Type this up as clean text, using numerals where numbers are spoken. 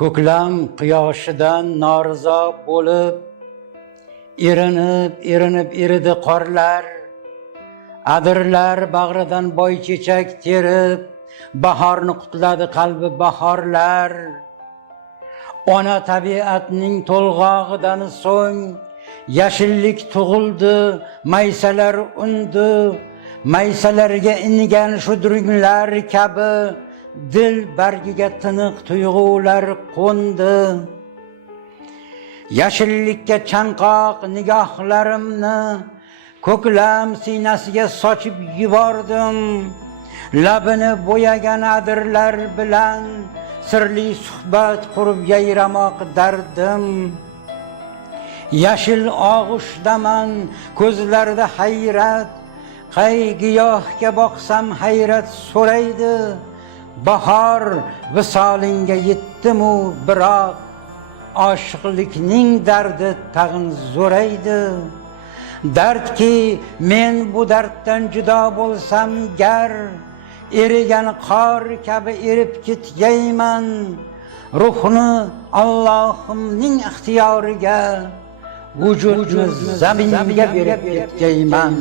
Ko'klam quyoshidan norizo bo'lib, erinib eridi qorlar, adirlar bag'ridan boychechak terib, bahorni qutladi qalbi bahorlar. Ona tabiatning to'lg'og'idan so'ng yashillik tug'ildi, maysalar undi, maysalarga ingan shu durunglar kabi dil bargiga tiniq tuyg'ular qo'ndi. Yashillikka chanqoq nigohlarimni ko'klam siynasiga sochib yubordim. Labini bo'yagan adirlar bilan sirli suhbat qurib yayramoq dardim. Yashil og'ushdaman, ko'zlarida hayrat, qay giyohga boqsam hayrat so'raydi. Bahor visolingga yetdimu biroq oshiqlikning dardi tag'in zo'raydi. Dardki men bu darddan judo bo'lsam gar, erigan qor kabi erib ketgayman. Ruhni Allohimning ixtiyoriga, vujudni zaminga berib ketgayman.